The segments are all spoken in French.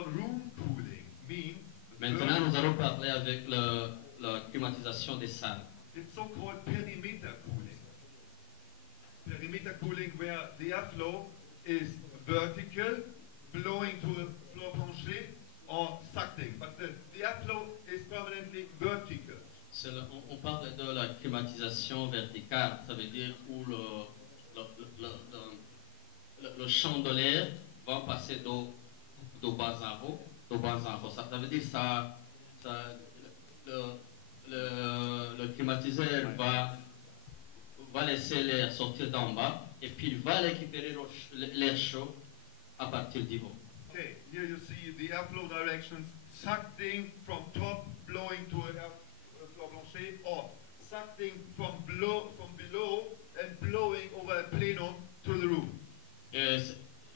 about room cooling. Maintenant, nous allons parler avec la climatisation des salles. It's so-called perimeter cooling. Perimeter cooling where the airflow is vertical, blowing to the floor plancher, or sucking. But the airflow is permanently vertical. On parle de la climatisation verticale, ça veut dire où le champ de l'air va passer de bas en haut, Ça veut dire le climatiseur va laisser l'air sortir d'en bas et puis il va récupérer l'air chaud à partir du haut. Okay, here you see the airflow directions: sucking from top, blowing to a floor plancher, or sucking from below and blowing over a plenum to the roof.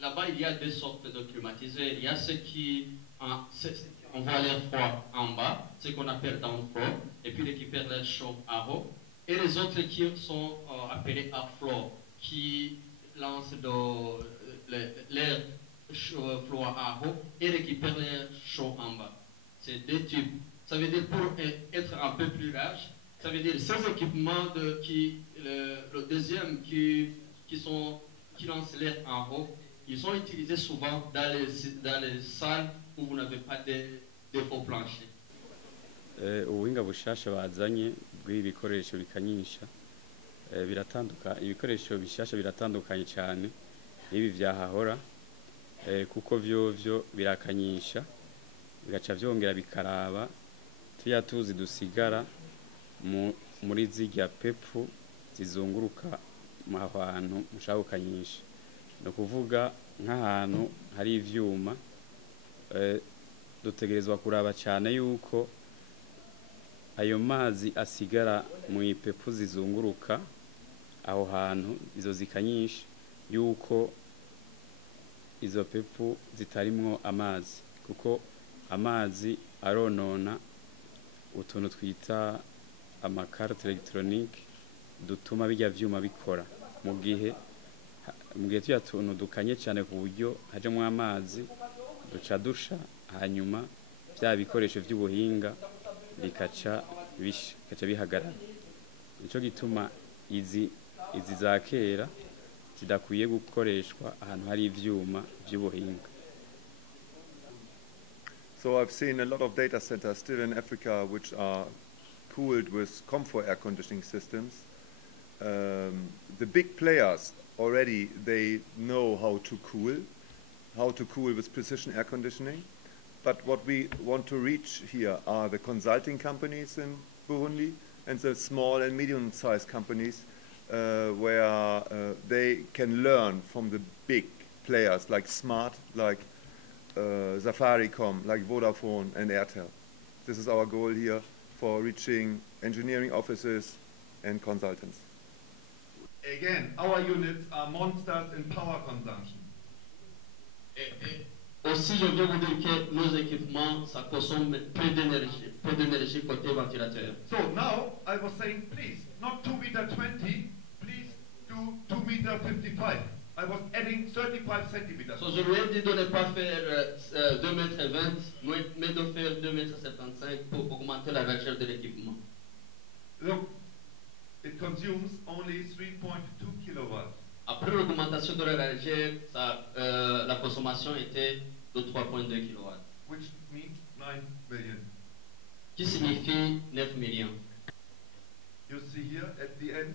Là-bas, il y a deux sortes de climatiseurs. Il y a ceux qui envoient l'air froid en bas, ce qu'on appelle downflow, et puis récupèrent l'air chaud en haut. Et les autres qui sont appelés upflow, qui lancent l'air froid en haut et récupèrent l'air chaud en bas. C'est deux types. Ça veut dire, pour être un peu plus large, ça veut dire ces équipements le deuxième qui lancent l'air en haut, ils sont utilisés souvent dans les salles où vous n'avez pas de faux planchers. Ubuhinga bushasha bazanye bw'ibikoresho bikanyisha ibikoresho bishasha biratandukanye cyane n'ibi vyahahora kuko vyo birakanyisha bigaca vyongera bikaraba tuzi dusigara muri zirya pepu zizunguruka mu hantu mushaka gukanyisha. No kuvuga nk'ahantu hari ivyuma dutegerezwa kuraba cyane yuko ayo mazi asigara mu ipepu zizunguruka aho hantu izo zikanyisha yuko izo pepu zitarimwo amazi, kuko amazi aronona utuntu twita amakarte electronique dutuma bijya vyuma bikora mu gihe tuya tuntu dukanye cyane ku buryo hajemo amazi duca dusha, hanyuma bya bikoresho by'ubuhinga bikaca bihagarara. Nico gituma izi za kera zidakwiye gukoreshwa ahantu hari ivyuma by'ubuhinga. So I've seen a lot of data centers still in Africa which are cooled with comfort air conditioning systems. The big players already, they know how to cool with precision air conditioning. But what we want to reach here are the consulting companies in Burundi and the small and medium-sized companies where they can learn from the big players like Smart, like Safaricom, like Vodafone and Airtel. This is our goal here for reaching engineering offices and consultants. Again, our units are monsters in power consumption. Aussi, je veux vous dire que nos équipements, ça consomme peu d'énergie côté ventilateur. So now, I was saying, please, not 2 meter 20, please do 2 meter 55. I was adding 35 centimeters. So je lui ai dit de ne pas faire 2 mètres 20, mais de faire 2 mètres 75 pour augmenter la largeur de l'équipement. Look, it consumes only 3.2 kilowatts. Après l'augmentation de la largeur, la consommation était de 3.2 kW. Which means 9 million. Qui signifie 9 millions. You see here at the end.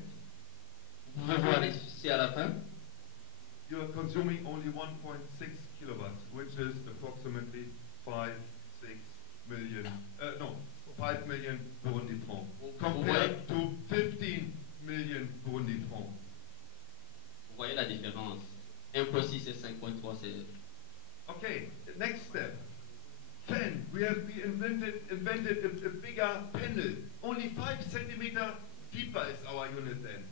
Vous pouvez voir ici à la fin. You are consuming only 1.6 kilowatts, which is approximately 5 million Burundi francs, compared to 15 million Burundi francs. Vous voyez la différence. 1.6 et 5.3, c'est... Okay, next step. Fan. We invented a bigger panel. Only 5 centimeters deeper is our unit then.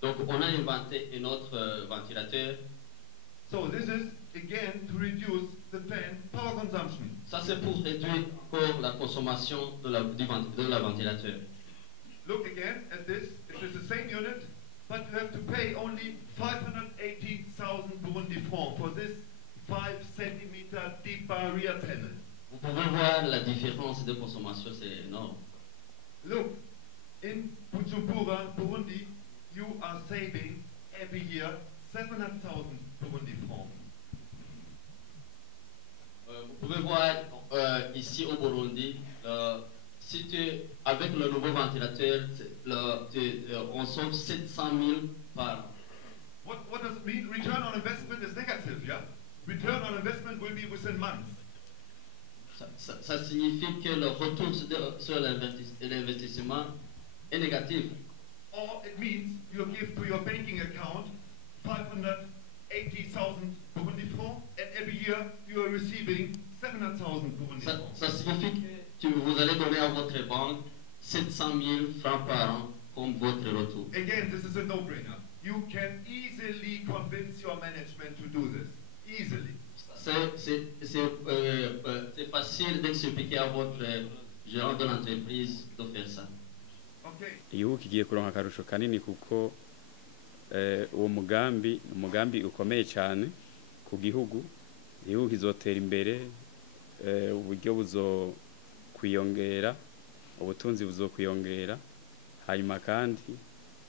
Donc on a inventé un autre ventilateur. So this is again to reduce the fan power consumption. Ça c'est pour réduire encore la consommation de la ventilateur. Look again at this. It is the same unit, but you have to pay only 580,000 Burundi francs for this 5 centimeter deeper rear tunnel. Vous pouvez voir la différence de consommation, c'est énorme. Look, in Bujumbura, Burundi, you are saving every year 700,000 Burundi francs. Vous pouvez voir ici au Burundi, si avec le nouveau ventilateur, on sauve 700 000 par an. What does it mean? Return on investment is negative, yeah? Return on investment will be within months. Ça signifie que le retour sur l'investissement est négatif. Or it means you give to your banking account 580,000 Burundi francs, and every year you are receiving 700,000 Burundi francs. Ça signifie que vous allez donner à votre banque 700 000 francs par an comme votre retour. Again, this is a no-brainer. You can easily convince your management to do this. Easily. C'est facile d'expliquer à votre gérant de l'entreprise de faire ça. Okay. igihugu kigiye kuronka akarusho kanini kuko uwo mugambi umugambi ukomeye cyane ku gihugu igihugu kizotera imbere uburyo buzokwiyongera ubutunzi buzokwiyongera hanyuma kandi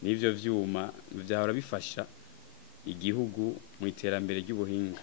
n'ivyo vyuma vyahora bifasha igihugu mu iterambere ry'ubuhinga